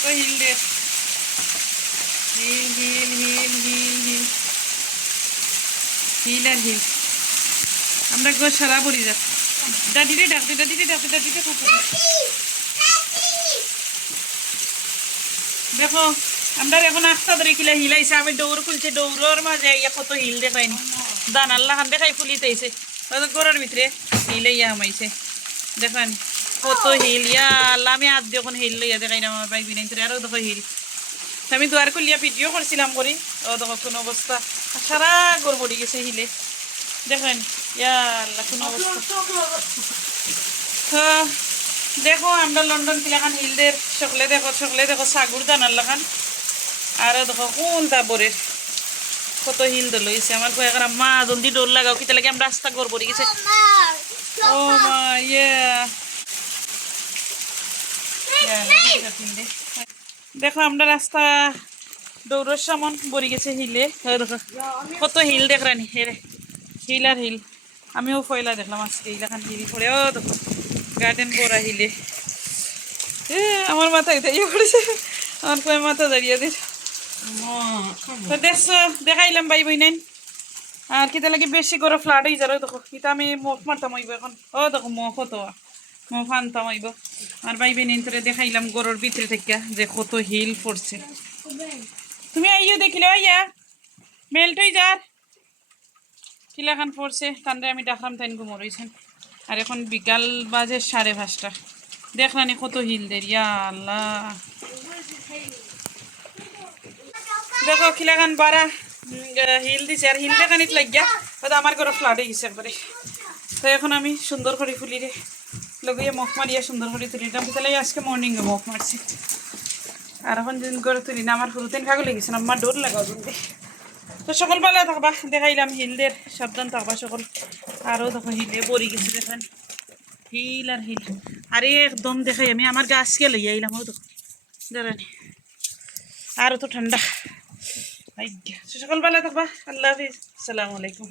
কত হিল দে হিল হিল হিল হিল হিল হিল আর হিল আমরা গো সারা পড়ি যা দাদিরে ডাকতে দাদিরে কুকুর দেখো আমরা এখন আস্তা ধরে কিলা হিলাইছে আমি দৌড় খুলছে দৌড়র মাঝে ইয়া কত হিল দেখাইনি দান আল্লাহ খান দেখাই ফুলিতেছে গরুর ভিতরে হিলাইয়া হামাইছে দেখানি কত হিল ইয়া আল্লাহ আমি আজ যখন হিল লইয়া দেখাই না আমার বাইক বিনাই তোরে আরও দেখো হিল আমি দুয়ার খুলিয়া ভিডিও করছিলাম করি ও দেখো কোন অবস্থা সারা গড় পড়ে গেছে হিলে দেখেন ইয়া আল্লাহ কোন অবস্থা দেখো আমরা লন্ডন কিলাখান হিলদের সকলে দেখো সাগুর দানার লাখান আর দেখো কোন তারপরের কত হিল দল হয়েছে আমার কয়েক মা জলদি ডোর লাগাও কি তাহলে আমরা রাস্তা গড় পড়ে গেছে ও মা দেখো আমরা রাস্তা দৌড়ের সামন বড়ি গেছে হিলে দেখো কত হিল দেখ রানি হেরে হিল আর হিল আমিও পয়লা দেখলাম আজকে হিলাখান হিল পড়ে ও দেখো গার্ডেন পড়া হিলে আমার মাথা ইয়ে করেছে আমার কয়ে মাথা দাঁড়িয়ে দিল তো দেখছো দেখাইলাম ভাই বই নাই আর কিতা লাগে বেশি করে ফ্লাড হয়ে যাবে দেখো এটা আমি মুখ মারতাম হইব এখন ও দেখো মুখ হতো মুখ আনতাম হইব আর ভাই বই নিন তোরে দেখাইলাম গরুর ভিতরে থেকে যে কত হিল পড়ছে তুমি আইও দেখিলে আইয়া মেলটই যার কিলাখান পড়ছে তানরে আমি ডাকলাম তাইন ঘুমোরইছেন আর এখন বিকাল বাজে 5:30 দেখলানি কত হিল দের ইয়া আল্লাহ দেখো কিলাখান বাড়া হিল দিছে আর হিল দেখানিত লাগিয়া হয়তো আমার ঘরে ফ্লাড হয়ে গেছে একবারে তো এখন আমি সুন্দর করে ফুলি রে লগাইয়া মুখ মারিয়া সুন্দর করে তুলিলাম তাহলে আজকে মর্নিংয়ে মুখ মারছি আর এখন দিন করে তুলি না আমার শুরুতেন খাগো লেগেছে আমার ডোর লাগাও দিন তো সকল ভালো থাকবা দেখাইলাম হিলদের সাবধান থাকবা সকল আরও দেখো হিলে পড়ি গেছে দেখেন হিল আর হিল আরে একদম দেখাই আমি আমার গাছকে লইয়া আইলাম ও দেখো দাঁড়ানি আরও তো ঠান্ডা সকল ভালো থাকবা আল্লাহ হাফিজ আসসালামু আলাইকুম